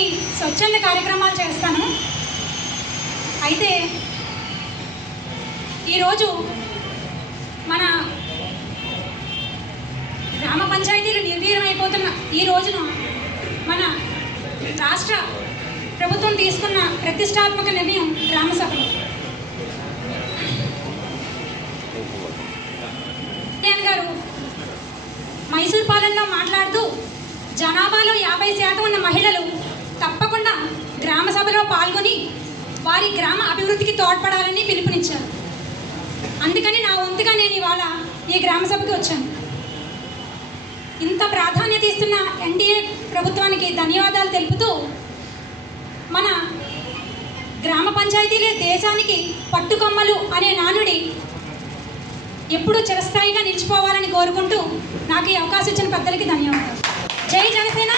కొన్ని స్వచ్ఛంద కార్యక్రమాలు చేస్తాను. అయితే ఈరోజు మన గ్రామ పంచాయతీలు నిర్వీర్యమైపోతున్న ఈ రోజున మన రాష్ట్ర ప్రభుత్వం తీసుకున్న ప్రతిష్టాత్మక నిర్ణయం గ్రామ సభలు. కళ్యాణ్ గారు మైసూర్ పాలనలో మాట్లాడుతూ జనాభాలో 50% ఉన్న మహిళలు తప్పకుండా గ్రామ సభలో పాల్గొని వారి గ్రామ అభివృద్ధికి తోడ్పడాలని పిలుపునిచ్చారు. అందుకని నా వంతుగా నేను ఇవాళ ఈ గ్రామ సభకి వచ్చాను. ఇంత ప్రాధాన్యత ఇస్తున్న ఎన్డీఏ ప్రభుత్వానికి ధన్యవాదాలు తెలుపుతూ మన గ్రామ పంచాయతీలే దేశానికి పట్టుకొమ్మలు అనే నానుడి ఎప్పుడూ చిరస్థాయిగా నిలిచిపోవాలని కోరుకుంటూ నాకు ఈ అవకాశం ఇచ్చిన పెద్దలకి ధన్యవాదాలు. జై జనసేన.